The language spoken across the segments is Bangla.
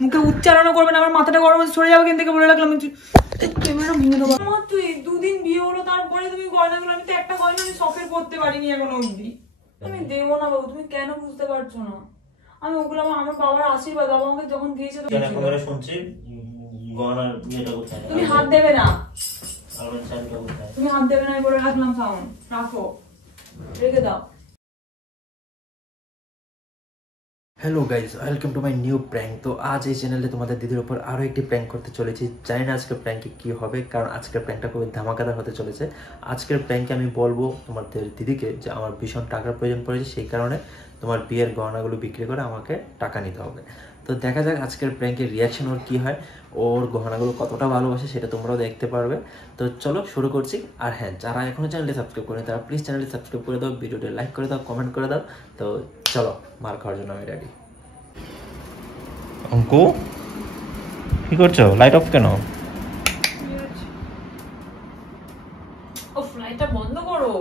মুখে উচ্চারণও করবে না, আমার মাথাটা গরম হচ্ছে, সরে যাবে এখান থেকে বলে রাখলাম। ক্যামেরা ভেঙে দেবো। আমার তুই দুদিন বিয়ে হলো, তারপরে তুমি গয়নাগুলো, আমি তো একটা গয়না আমি শখের পড়তে পারিনি এখনো অবধি। তুমি দেবো না বাবু, তুমি কেন বুঝতে পারছো না? আমি ওগুলো আমার বাবার আশীর্বাদ, বাবা আমাকে যখন দিয়েছে শুনছি গয়নার বিয়েটা কোথায়? তুমি হাত দেবে না, আলমারির চাবিটা কোথায়? তুমি হাত দেবে না, আমি বলে রাখলাম। সাউন্ড রাখো, রেখে দাও। Hello guys, welcome to my new prank. তো আজ এই চ্যানেলে তোমাদের দিদির উপর আরও একটি প্র্যাঙ্ক করতে চলেছি। জানি না আজকের প্র্যাঙ্কে কী হবে, কারণ আজকের প্র্যাঙ্কটা খুবই ধামাকাদার হতে চলেছে। আজকের প্র্যাঙ্কে আমি বলবো তোমাদের দিদিকে যে আমার ভীষণ টাকার প্রয়োজন পড়েছে, সেই কারণে তোমার বিয়ের গহনাগুলো বিক্রি করে আমাকে টাকা নিতে হবে। তো দেখা যাক আজকের প্র্যাঙ্কের রিয়াকশন ওর কী হয়, ওর গহনাগুলো কতটা ভালোবাসে সেটা তোমরাও দেখতে পারবে। তো চলো শুরু করছি। আর হ্যাঁ, যারা এখনও চ্যানেলটি সাবস্ক্রাইব করেনি তারা প্লিজ চ্যানেলটি সাবস্ক্রাইব করে দাও, ভিডিওটি লাইক করে দাও, কমেন্ট করে দাও। তো চলো, মার খাওয়ার জন্য আমি রেডি। অঙ্কু, কি করছো? লাইট অফ কেন? ও ফ্লাইটটা বন্ধ করো।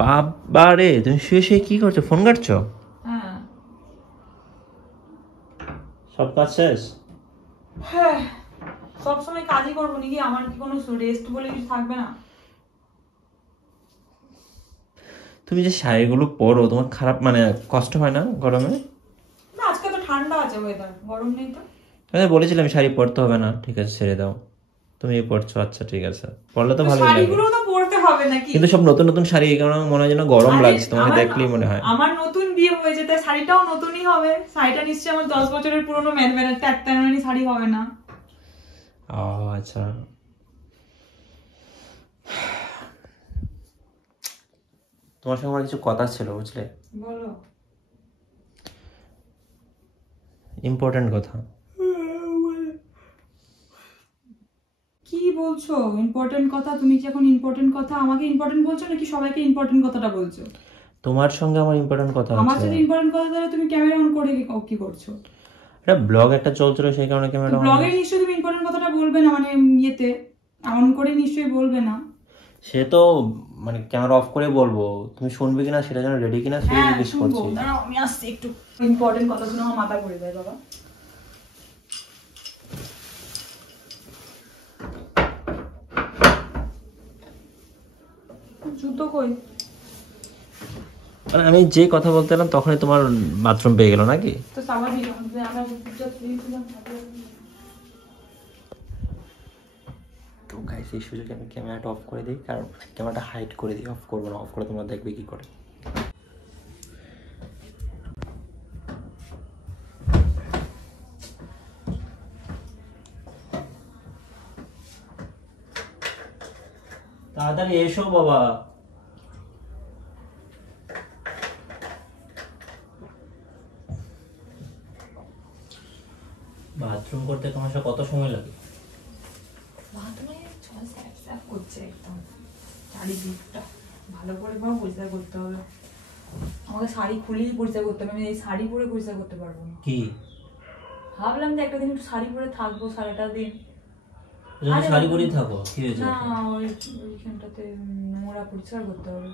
বাবা রে, তুমি শুয়ে শুয়ে কি করছো? ফোন ঘাটছো? হ্যাঁ সব কাজ শেষ? হ্যাঁ, সবসময় কাজই করবো নাকি? আমার কি কোনো রেস্ট বলে কিছু থাকবে না? তুমি যে শাড়িগুলো পরো, তোমার খারাপ মানে কষ্ট হয় না গরমে? না, আজকে তো ঠান্ডা আছে, ওয়েদার গরম নেই তো। আমি বলেছিলাম শাড়ি পরতে হবে না, ঠিক আছে ছেড়ে দাও। তুমি পরছো, আচ্ছা ঠিক আছে, পরলে তো ভালোই লাগে। শাড়িগুলো তো পরতে হবে নাকি? কিন্তু সব নতুন নতুন শাড়ি, এই কারণে মনে হয় যেন গরম লাগছে, তোমাকে দেখলেই মনে হয়। আমার নতুন বিয়ে হয়েছে, তাই শাড়িটাও নতুনই হবে। শাড়িটা নিশ্চয়ই আমার 10 বছরের পুরনো ম্যানম্যানের একটা শাড়ি হবে না। ও আচ্ছা, তোমার সঙ্গে আমার কিছু কথা ছিল, বুঝলে? বলো। ইম্পর্টেন্ট কথা। কি বলছো ইম্পর্টেন্ট কথা? তুমি কি এখন ইম্পর্টেন্ট কথা আমাকে ইম্পর্টেন্ট বলছো, নাকি সবাইকে ইম্পর্টেন্ট কথাটা বলছো? তোমার সঙ্গে আমার ইম্পর্টেন্ট কথা আমার হচ্ছে। সাথে ইম্পর্টেন্ট কথা তাহলে তুমি ক্যামেরা অন করে কি করছো? এটা ব্লগ একটা চলছিল, সেই কারণে ক্যামেরা। ব্লগে নিশ্চয়ই তুমি ইম্পর্টেন্ট কথাটা বলবে না, মানে ইয়েতে অন করে নিশ্চয়ই বলবে না। সে তো মানে ক্যামেরা অফ করে বলবো, তুমি শুনবে কিনা সেটা যেন রেডি কিনা সেই জিজ্ঞেস করছি। দাঁড়াও, আমি আসছি, একটু ইম্পর্টেন্ট কথাগুলো আমার মাথায় পড়ে যায় বাবা। জুতো কই? মানে আমি যে কথা বলতে এলাম তখনই তোমার বাথরুম পেয়ে গেল নাকি? তো স্বাভাবিক, আমরা তো গাইস, এই সুযোগে আমি ক্যামেরাটা অফ করে দিই, কারণ ক্যামেরাটা হাইড করে দিই, অফ করবো না। অফ করে তোমরা দেখবে কি করে। তাড়াতাড়ি এসো বাবা। বাথরুম করতে তোমার সাথে কত সময় লাগে? বাথরুমে জল স্যাপ স্যাপ করছে একদম, চারিদিকটা ভালো করে পরিষ্কার করতে হবে। আমাকে শাড়ি খুলেই পরিষ্কার করতে হবে, আমি এই শাড়ি পরে পরিষ্কার করতে পারবো না। কি ভাবলাম যে একটা দিন একটু শাড়ি পরে থাকবো সারাটা দিন। শাড়ি পরেই থাকো, কি হয়েছে? না, ওইখানটাতে নোংরা পরিষ্কার করতে হবে।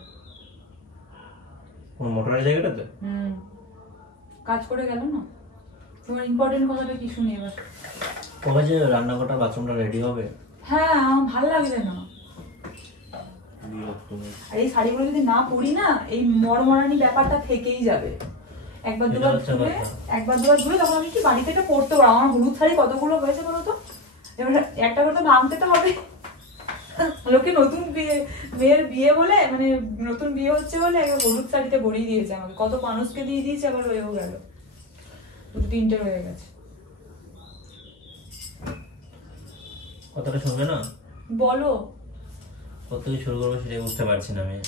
কোন মোটরের জায়গাটাতে? কাজ করে গেল না। তোমার ইম্পর্টেন্ট কথাটা কি শুনি এবার? কবে যে রান্নাঘরটা বাথরুমটা রেডি হবে? হ্যাঁ, আমার ভালো লাগবে না। আর এই শাড়িগুলো যদি না পরি না, এই মরমরানি ব্যাপারটা থেকেই যাবে। একবার দুবার ধুলে তখন আমি কি বাড়ি থেকে পরতে পারবো। আমার হলুদ শাড়ি কতগুলো হয়েছে বলো তো, এবার একটা করে তো ভাঙতে তো হবে। লোকে নতুন মেয়ের বিয়ে বলে, মানে নতুন বিয়ে হচ্ছে বলে একবার হলুদ শাড়িতে ভরিয়ে দিয়েছে আমাকে, কত মানুষকে দিয়ে দিয়েছে, আবার হয়েও গেল, 2-3টে হয়ে গেছে। কথাটা শুনবে না? বলো। কত কি শুরু করবো সেটাই বুঝতে পারছি না আমি।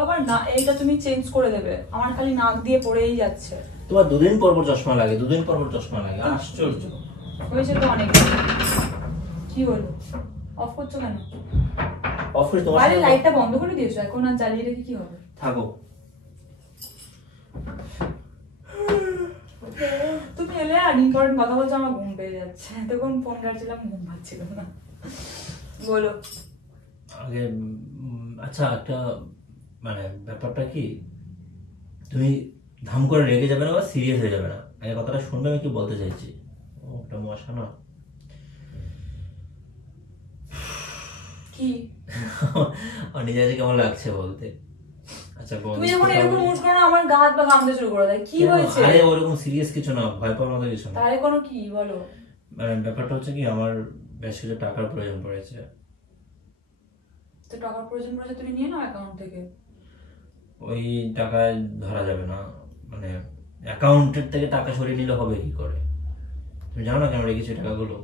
আবার না, এইটা তুমি চেঞ্জ করে দেবে, আমার খালি নাক দিয়ে পড়েই যাচ্ছে। তোমার দুদিন পর পর চশমা লাগে, দুদিন পর পর চশমা লাগে, আশ্চর্য। হয়েছে তো অনেক। কি হলো? অফ করছো কেন? অফ করে তোমার আরে লাইটটা বন্ধ করে দিয়েছো এখন, আর জ্বালিয়ে রেখে কি হবে? থাকো। তুমি এলে আর ইম্পর্টেন্ট কথা বলছো, আমার ঘুম পেয়ে যাচ্ছে। তখন ফোন কাটছিলাম, ঘুম পাচ্ছিল না। বলো। আগে আচ্ছা, একটা মানে ব্যাপারটা কি, তুমি ধাম করে রেগে যাবে না বা সিরিয়াস হয়ে যাবে না, আগে কথাটা শুনবে আমি কি বলতে চাইছি। ও একটা মশা না কি আর নিজে নিজে কেমন লাগছে বলতে। আচ্ছা বল, তুমি যখন এরকম মুড করো না, আমার গা হাত পা ঘামতে শুরু করে দেয়। কি হয়েছে? আরে ওরকম সিরিয়াস কিছু না, ভয় পাওয়ার মতো কিছু না। তাহলে কোনো কি বলো? মানে ব্যাপারটা হচ্ছে কি, আমার বেশ কিছু টাকার প্রয়োজন পড়েছে। তো টাকার প্রয়োজন পড়েছে, তুমি নিয়ে নাও অ্যাকাউন্ট থেকে। ওই টাকায় ধরা যাবে না, মানে অ্যাকাউন্টের থেকে টাকা সরিয়ে নিলে হবে কি করে? তুমি জানো না কেন রেখেছি টাকাগুলো?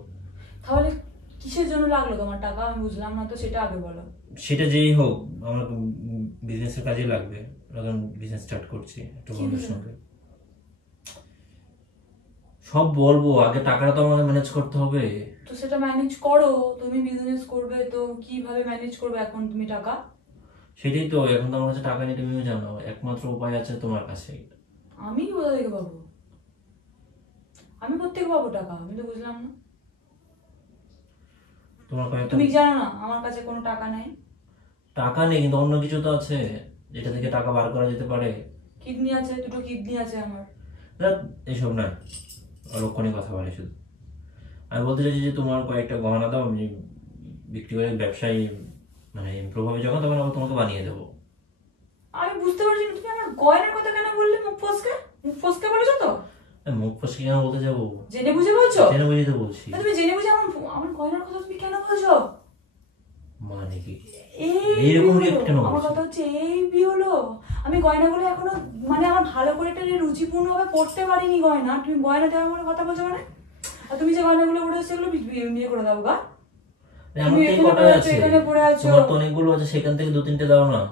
তাহলে কিসের জন্য লাগলো তোমার টাকা? আমি বুঝলাম না তো, সেটা আগে বলো। সেটা যেই হোক, আমার বিজনেসের কাজে লাগবে, এখন বিজনেস স্টার্ট করছি একটা বন্ধুর সঙ্গে। সব বলবো, আগে টাকাটা তো আমাকে ম্যানেজ করতে হবে। তো সেটা ম্যানেজ করো, তুমি বিজনেস করবে তো কিভাবে ম্যানেজ করবে এখন তুমি টাকা? সেটাই তো, এখন তো আমার কাছে টাকা নেই, তুমিও জানো, একমাত্র উপায় আছে তোমার কাছে। আমি কোথা থেকে পাবো? আমি কোথেকে পাবো টাকা? আমি তো বুঝলাম না। তোমার কয়েকটা তুমি জানো না আমার কাছে কোনো টাকা নাই? টাকা নেই, কিন্তু অন্য কিছু তো আছে যেটা থেকে টাকা বার করা যেতে পারে। কিডনি আছে, দুটো কিডনি আছে আমার। ধ্যাৎ, এইসব না, অলক্ষণে কথা বলে শুধু। আমি বলতে চাইছি যে তোমার কয়েকটা গহনা দাও, আমি বিক্রি করে ব্যবসায়ী মানে ইমপ্রুভ হবে যখন, তখন আবার তোমাকে বানিয়ে দেবো। আমি বুঝতে পারছি না, তুমি আমার গয়নার কথা কেন বললে? মুখ ফসকে, মুখ ফসকে বলেছো তো? মুখ ফসকে কেন বলতে যাবো? জেনে বুঝে বলছো? জেনে বুঝে তো বলছি। তুমি জেনে বুঝে আমার আমার গয়নার কথা তুমি কেন বলছো? মানে কি এইরকম রিয়েক্ট কেন আমার করছো? কথা হচ্ছে এই বিয়ে হলো, আমি গয়নাগুলো এখনো মানে আমার ভালো করে এটা রুচিপূর্ণ ভাবে পড়তে পারিনি গয়না, তুমি গয়না দেওয়ার মনে কথা বলছো মানে? আর তুমি যে গয়নাগুলো পড়ে সেগুলো বিয়ে করে দাও গা। আমার তো এই কটাই আছে, তোমার তো অনেকগুলো আছে, সেখান থেকে 2-3টে দাও না।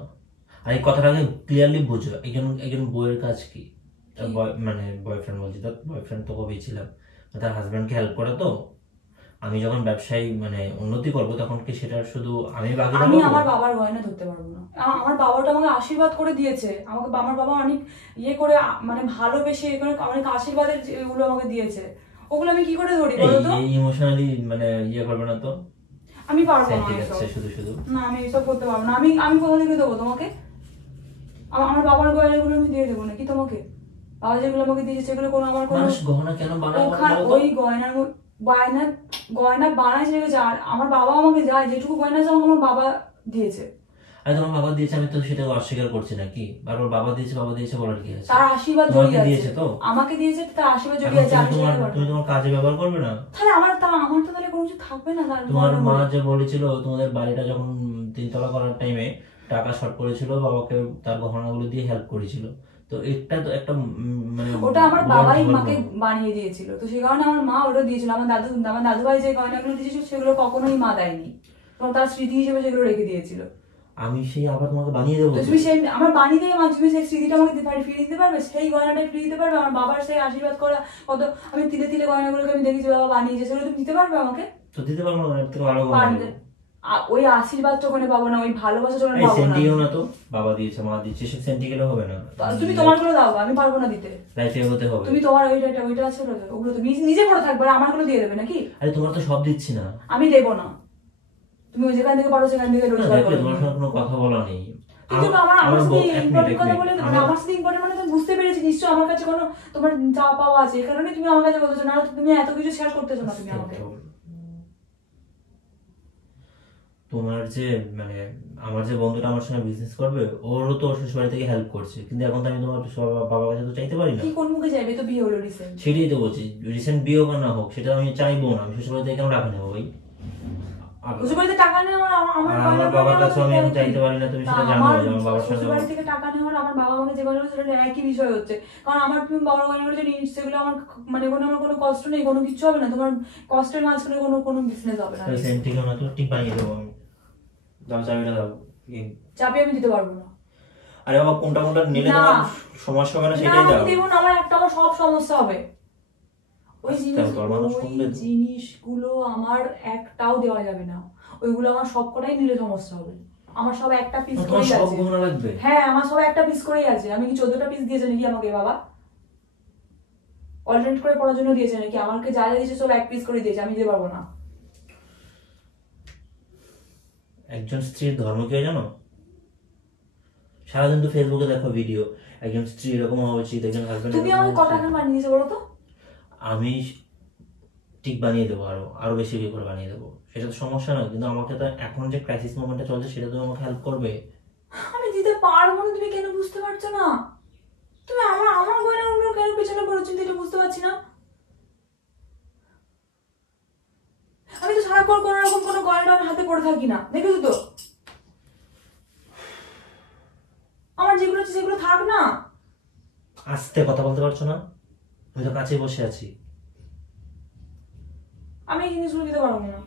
আর এই কথাটাকে ক্লিয়ারলি বুঝো, একজন বউয়ের কাজ কি? তার মানে বয়ফ্রেন্ড বলছি, তার বয়ফ্রেন্ড তো কবেই ছিলাম, তার হাজবেন্ডকে হেল্প করে। তো আমি যখন ব্যবসায়ী মানে উন্নতি করবো, তখন কি সেটা শুধু আমি বাকি আমি আমার বাবার গয়না ধরতে পারবো না। আমার বাবাটা আমাকে আশীর্বাদ করে দিয়েছে, আমাকে আমার বাবা অনেক ইয়ে করে মানে ভালোবেসে অনেক আশীর্বাদের এগুলো আমাকে দিয়েছে, ওগুলো আমি কি করে ধরি বলো তো? ইমোশনালি মানে ইয়ে করবে না তো? আমি পারবো না ঠিক এসব। আছে, শুধু শুধু না, আমি এসব করতে পারবো না। আমি আমি কোথা থেকে দেবো তোমাকে? আমার বাবার গয়নাগুলো আমি দিয়ে দেবো নাকি তোমাকে? বাবা যেগুলো আমাকে দিয়েছে সেগুলো কোনো আমার কোনো মানুষ গহনা কেন বানায় বলো তো? ওই গয়নার গয়না গয়না বানায় রেখেছে, আর আমার বাবা আমাকে যায় যেটুকু গয়না আছে আমাকে আমার বাবা দিয়েছে। আরে তোমার বাবা দিয়েছে, আমি তো সেটা অস্বীকার করছি নাকি? বারবার বাবা দিয়েছে বলার কি আছে? তার আশীর্বাদ তোমাকে জড়িয়ে দিয়েছে আছে, তো? আমাকে দিয়েছে, তার আশীর্বাদ জড়িয়ে আছে। আমি তুমি সেটা পারবো না। তোমার কাজে ব্যবহার করবে না? তাহলে আমার তো তাহলে কোনো কিছু থাকবে না। তোমার মা যে বলেছিল তোমাদের বাড়িটা যখন 3 তলা করার টাইমে টাকা শর্ট পড়েছিল, বাবাকে তার গহনাগুলো দিয়ে হেল্প করেছিল। তো একটা তো একটা মানে ওটা আমার বাবাই মাকে বানিয়ে দিয়েছিল, তো সেই কারণে আমার মা ওটা দিয়েছিল। আমার দাদু ভাই যে গয়নাগুলো দিয়েছিল সেগুলো কখনোই মা দেয়নি, তো তার স্মৃতি হিসেবে সেগুলো রেখে দিয়েছিল। আমি সেই আবার তোমাকে বানিয়ে দেবো? তুমি সেই আমার বানিয়ে দেবে মা, তুমি সেই স্মৃতিটা আমাকে ফিরিয়ে দিতে পারবে? সেই গয়নাটা ফিরিয়ে দিতে পারবে? আমার বাবার সেই আশীর্বাদ করা কত, আমি তিলে তিলে গয়নাগুলোকে আমি দেখেছি বাবা বানিয়েছে, সেগুলো তুমি দিতে পারবে আমাকে? তো দিতে পারবো না, এর থেকে ভালো গহনা পারবে। দেবো। ওই আশীর্বাদটা ওখানে পাবো না, ওই ভালোবাসাটা ওখানে এই পাবো না। সেন্টিও না তো, বাবা দিয়েছে মা দিয়েছে, সে সেন্টি গেলে হবে না। তুমি তোমারগুলো দাও, আমি পারবো না দিতে। লাইফে এগোতে হবে। তুমি তোমার ওইটা আছে ওগুলো তুমি নিজে পড়ে থাকবে, আর আমারগুলো দিয়ে দেবে নাকি? আরে তোমার তো সব দিচ্ছি না। আমি দেবো না, তুমি যেখান থেকে পারো সেখান থেকে রোজগার করো। তোমার সঙ্গে কোনো কথা বলা নেই। কিন্তু আমার সাথে ইম্পর্টেন্ট কথা বলে মানে আমার সাথে ইম্পর্টেন্ট মানে তুমি বুঝতে পেরেছি নিশ্চয়ই আমার কাছে কোনো তোমার চা পাওয়া আছে, এই কারণে তুমি আমার কাছে বলতেছো, না তুমি এত কিছু শেয়ার করতেছো না তুমি আমাকে। তোমার যে মানে আমার যে বন্ধুটা আমার সঙ্গে বিজনেস করবে, ওরও তো শ্বশুর বাড়ি থেকে হেল্প করছে, কিন্তু এখন তো আমি তোমার বাবার কাছে তো চাইতে পারি না। কি কোন মুখে যাবে? তো বিয়ে হলো রিসেন্ট। সেটাই তো বলছি, রিসেন্ট বিয়ে হোক আর না হোক সেটা আমি চাইবো না। আমি শ্বশুর বাড়ি থেকে কেন টাকা নেবো ভাই? শ্বশুর বাড়িতে টাকা নেওয়ার আমার বাবার কাছে আমি এখন চাইতে পারি না, তুমি সেটা জানো যে আমার বাবার শ্বশুর বাড়ি সঙ্গে থেকে টাকা নেওয়ার আমার বাবা আমাকে যে বললো সেটা একই বিষয় হচ্ছে। কারণ আমার তুমি বাবার গয়নাগুলো যে নিচ্ছ সেগুলো আমার মানে আমার কোনো কষ্ট নেই, কোনো কিছু হবে না, তোমার কষ্টের মাঝখানে কোনো বিজনেস হবে না। সেন্টিকে না তো ঠিক বানিয়ে দেবো আমি। দাও চাবিটা দাও। চাবি আমি দিতে পারবো না। আরে বাবা, কোনটা নিলে না। তোমার সমস্যা হবে না সেটাই দাও। আমি দেবো না, আমার সব সমস্যা হবে। ওই জিনিসগুলো আমার একটাও দেওয়া যাবে না, ওইগুলো আমার সবকটাই নিলে সমস্যা হবে। আমার সব একটা পিস করেই আছে। হ্যাঁ, আমার সব একটা পিস করেই আছে। আমি কি 14টা পিস দিয়েছে নাকি আমাকে বাবা? অল্টারনেট করে পড়ার জন্য দিয়েছে নাকি? আমাকে যা যা দিয়েছে সব এক পিস করে দিয়েছে, আমি দিতে পারবো না। একজন স্ত্রীর ধর্ম কি হয় জানো? সারাদিন তো ফেসবুকে দেখো ভিডিও, একজন স্ত্রী এরকম হওয়া উচিত, একজন হাজবেন্ড। তুমি আমাকে কত টাকা বানিয়ে দিয়েছো বলো তো? আমি ঠিক বানিয়ে দেবো, আরো বেশি করে বানিয়ে দেবো, সেটা তো সমস্যা নয়। কিন্তু আমাকে তো এখন যে ক্রাইসিস মোমেন্টটা চলছে সেটা তো আমাকে হেল্প করবে। আমি দিতে পারবো না, তুমি কেন বুঝতে পারছো না? তুমি আমার আমার গয়নাগুলো কেন পেছনে পড়েছো এটা বুঝতে পারছি না। আমি তো সারাক্ষণ কোনো রকম কোনো গয়না আমি হাতে পড়ে থাকি না, দেখেছো তো? আমার যেগুলো আছে সেগুলো থাক না। আস্তে কথা বলতে পারছো না? আমি তো কাছেই বসে আছি। আমি এই জিনিসগুলো দিতে পারবো না।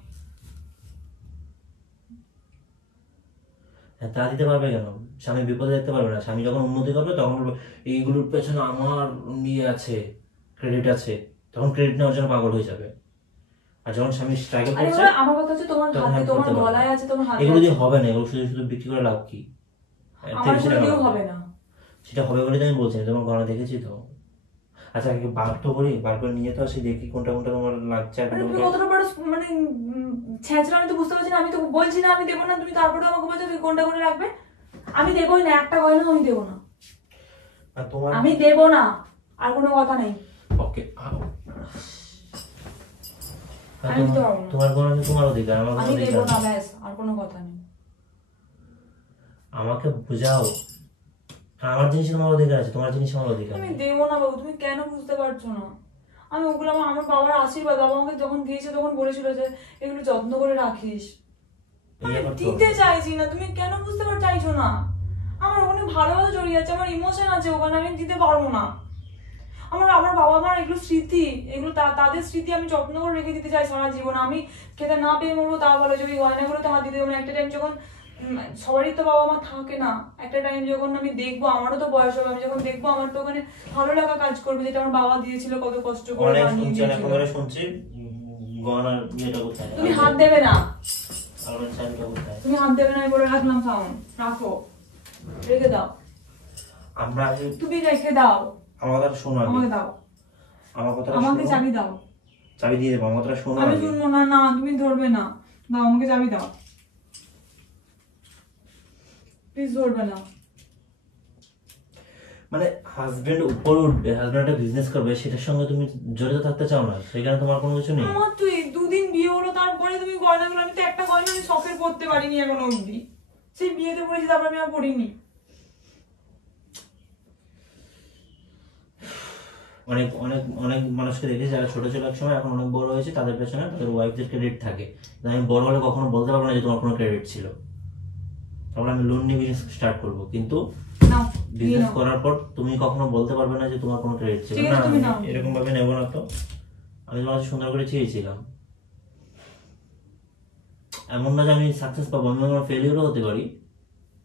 তা দিতে পারবে কেন? স্বামী বিপদে দেখতে পারবে না? স্বামী যখন উন্নতি করবে তখন বলবে এইগুলোর পেছনে আমার নিয়ে আছে, ক্রেডিট আছে, তখন ক্রেডিট নেওয়ার জন্য পাগল হয়ে যাবে। আর যখন স্বামী স্ট্রাগল করছে, আমার কথা হচ্ছে তোমার হাতে, তোমার গলায় আছে, তোমার হাতে। এগুলো দিয়ে হবে না, এগুলো শুধু শুধু বিক্রি করে লাভ কি? আমার দিয়েও হবে না। সেটা হবে বলে তো আমি বলছি না, তোমার গয়না দেখেছি তো। আচ্ছা আগে বার তো করি, বার করে নিয়ে তো আসি, দেখি কোনটা কোনটা তোমার লাগছে। তুমি কতটা বড় মানে ছেঁচড়া, আমি তো বুঝতে পারছি না। আমি তো বলছি না আমি দেবো না, তুমি তারপরে আমাকে বলছো কোনটা কোনটা রাখবে। আমি দেবোই না, একটা গয়না আমি দেবো না। তোমার আমি দেবো না, আর কোনো কথা নেই। ওকে, আমি দিতে পারবো না। তোমার গয়না তোমার অধিকার, আমার আমি দেবো না, ব্যাস, আর কোনো কথা নেই। আমাকে বুঝাও, আমার জিনিস তোমার অধিকার আছে, তোমার জিনিস আমার অধিকার। আমি দেবো না বাবু, তুমি কেন বুঝতে পারছো না? আমি ওগুলো আমার বাবার আশীর্বাদ, বাবা আমাকে যখন দিয়েছে তখন বলেছিল যে এগুলো যত্ন করে রাখিস। আমি দিতে চাইছি না, তুমি কেন বুঝতে চাইছো না? আমার ওখানে ভালোবাসা জড়িয়ে আছে, আমার ইমোশন আছে ওখানে, আমি দিতে পারবো না। আমার বাবা মার এগুলো স্মৃতি, এগুলো তাদের স্মৃতি আমি যত্ন করে রেখে দিতে চাই সারা জীবন। আমি খেতে না পেয়ে মরবো তা বলে যে ওই গয়নাগুলো তো হাত দিতে দেবো না। একটা টাইম যখন সবারই তো বাবা মা থাকে না, একটা টাইম যখন আমি দেখবো, আমারও তো বয়স হবে, আমি যখন দেখবো আমার তো ওখানে ভালো লাগা কাজ করবে, যেটা আমার বাবা দিয়েছিল কত কষ্ট করে বানিয়ে দিয়েছিল। শুনছি গয়নার ইয়েটা কোথায়? তুমি হাত দেবে না, আমার চাবিটা কোথায়? তুমি হাত দেবে না, আমি বলে রাখলাম। সাউন্ড রাখো, রেখে দাও। আমরা তুমি রেখে দাও, আমার কথা শোনো, আমাকে দাও, আমার কথা আমাকে চাবি দাও। চাবি দিয়ে দেবো, আমার কথা শোনো। আমি শুনবো না, না তুমি ধরবে না, দাও আমাকে চাবি দাও, প্লিজ ধরবে না। মানে হাজবেন্ড উপরে উঠবে, হাজবেন্ড একটা বিজনেস করবে, সেটার সঙ্গে তুমি জড়িত থাকতে চাও না, সেখানে তোমার কোনো কিছু নেই। আমার তো এই দুদিন বিয়ে হলো, তারপরে তুমি গয়নাগুলো, আমি তো একটা গয়না আমি শখের পরতে পারিনি এখনো অব্দি। সেই বিয়েতে পড়েছি, তারপর আমি আর পড়িনি। অনেক অনেক অনেক মানুষকে দেখেছি যারা ছোট ছিল এক সময়, এখন অনেক বড় হয়েছে, তাদের পেছনে তাদের ওয়াইফদের ক্রেডিট থাকে। আমি বড় হলে কখনো বলতে পারবো না যে তোমার কোনো ক্রেডিট ছিল। তারপর আমি লোন নিয়ে বিজনেস স্টার্ট করবো, কিন্তু বিজনেস করার পর তুমি কখনো বলতে পারবে না যে তোমার কোনো ক্রেডিট ছিল না। এরকম ভাবে নেবো না তো, আমি তোমার সুন্দর করে চেয়েছিলাম। এমন না যে আমি সাকসেস পাবো, আমি আমার ফেলিওরও হতে পারি,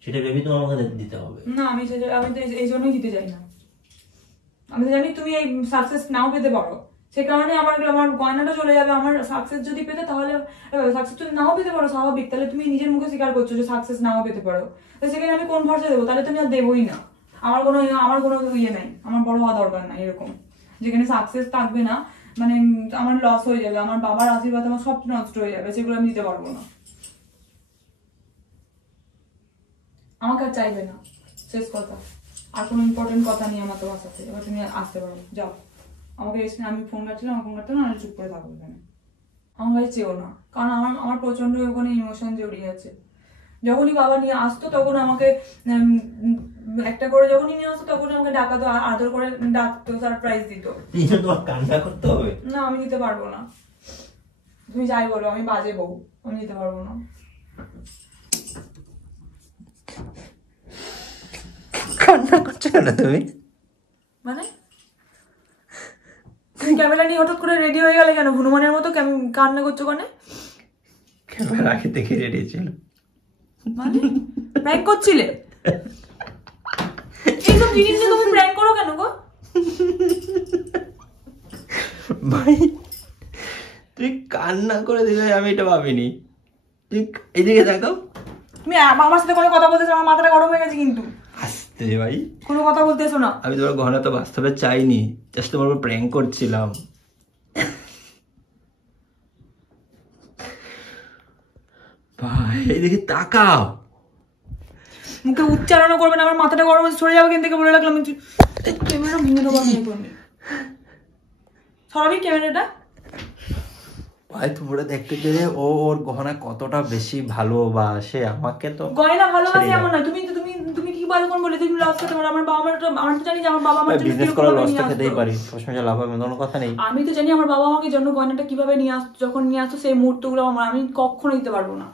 সেটা ভেবে তোমার আমাকে দিতে হবে। না আমি তো এই জন্যই দিতে চাই না। আমি তো জানি তুমি এই সাকসেস নাও পেতে পারো, সে কারণে আমার গয়নাটা চলে যাবে। আমার সাকসেস যদি পেতে, তাহলে সাকসেস যদি নাও পেতে পারো স্বাভাবিক, তাহলে তুমি নিজের মুখে স্বীকার করছো যে সাকসেস নাও পেতে পারো, তো সেখানে আমি কোন ভরসা দেবো? তাহলে তুমি আর দেবোই না। আমার কোনো ইয়ে নাই, আমার বড় হওয়া দরকার নাই এরকম, যেখানে সাকসেস থাকবে না, মানে আমার লস হয়ে যাবে, আমার বাবার আশীর্বাদ আমার সব নষ্ট হয়ে যাবে, সেগুলো আমি দিতে পারবো না। আমাকে আর চাইবে না, শেষ কথা। আর কোনো ইম্পর্টেন্ট কথা নেই আমার তোমার সাথে, এবার তুমি আসতে পারো, যাও। আমাকে আমি ফোন কাটছিলাম, আমার ফোন কাটতে না, চুপ করে থাকবো এখানে। আমার কাছে চেয়েও না, কারণ আমার প্রচন্ড ওখানে ইমোশন জড়িয়ে আছে। যখনই বাবা নিয়ে আসতো তখন আমাকে একটা করে, যখনই নিয়ে আসতো তখন আমাকে ডাকাতো, আদর করে ডাকতো, সারপ্রাইজ দিত। তোমার কান্না করতে হবে না, আমি দিতে পারবো না। তুমি যাই বলো, আমি বাজে বউ, আমি দিতে পারবো না। কান্না করছো কেন তুমি? মানে তুমি ক্যামেরা নিয়ে হঠাৎ করে রেডি হয়ে গেলে কেন? হনুমানের মতো কান্না করছো কেন? ক্যামেরা আগে থেকে রেডি ছিল, মানে প্র্যাঙ্ক করছিলে? এইসব জিনিস নিয়ে তুমি প্র্যাঙ্ক করো কেন গো? ভাই তুই কান্না করে দিলে, আমি এটা ভাবিনি। তুই এদিকে দেখো, তুমি আমার সাথে কোনো কথা বলতেছো, আমার মাথাটা গরম হয়ে গেছে কিন্তু। আস্তে ভাই, কোনো কথা বলতেছো না। আমি তোমার গহনা তো বাস্তবে চাইনি, জাস্ট তোমার উপর প্র্যাঙ্ক করছিলাম। ভাই এদিকে তাকাও, মুখে উচ্চারণও করবে না, আমার মাথাটা গরম হচ্ছে, সরে যাবে এখান থেকে বলে রাখলাম। ক্যামেরা ভেঙে দেবো আমি এখন। সরাবি ক্যামেরাটা। ভাই তোমরা দেখতে গেলে ও ওর গহনা কতটা বেশি ভালোবাসে আমাকে। তো গয়না ভালোবাসে এমন না, তুমি তুমি কি বলো কোন বলে তুমি লস করতে পারো? আমার বাবা আমার তো জানি যে আমার বাবা আমার জন্য বিজনেস করে লস তো খেতেই পারি, সবসময় লাভ হবে কোনো কথা নেই। আমি তো জানি আমার বাবা আমাকে জন্য গয়নাটা কিভাবে নিয়ে আসতো, যখন নিয়ে আসতো সেই মুহূর্তগুলো আমি কখনো দিতে পারবো না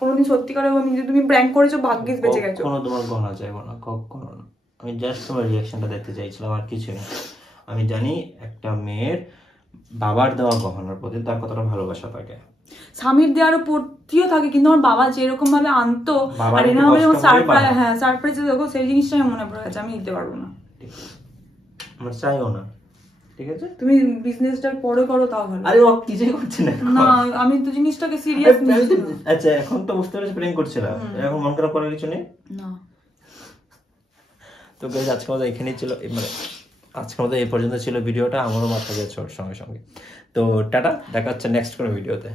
কোনোদিন। সত্যিকারে আমি যে তুমি প্র্যাঙ্ক করেছো ভাগ্যিস বেঁচে গেছো। কখনো তোমার গহনা চাইবো না, কখনো না। আমি জাস্ট তোমার রিঅ্যাকশনটা দেখতে চাইছিলাম, আর কিছু না। আমি জানি একটা মেয়ের বাবার দেওয়া গহনার প্রতি তার কতটা ভালোবাসা থাকে, স্বামীর দেওয়ার প্রতিও থাকে, কিন্তু আমার বাবা যেরকম ভাবে আনতো আর এরকম ভাবে সারপ্রাইজ দেখো, সেই জিনিসটা আমি মনে পড়ে গেছে, আমি দিতে পারবো না। আমার চাইও না, ঠিক আছে? তুমি বিজনেসটা পরে করো তাও ভালো। আরে ও কিছুই করছে না, না আমি তো জিনিসটাকে সিরিয়াস নিচ্ছি না। আচ্ছা এখন তো বুঝতে পেরেছি প্রেম করছিলাম, এখন মন খারাপ করার কিছু নেই। না তো গাইস আজকে আমাদের এখানেই ছিল, মানে আজকে আমাদের এই পর্যন্ত ছিল ভিডিওটা। আমারও মাথা গেছে ওর সঙ্গে সঙ্গে। তো টাটা, দেখা হচ্ছে নেক্সট কোনো ভিডিওতে।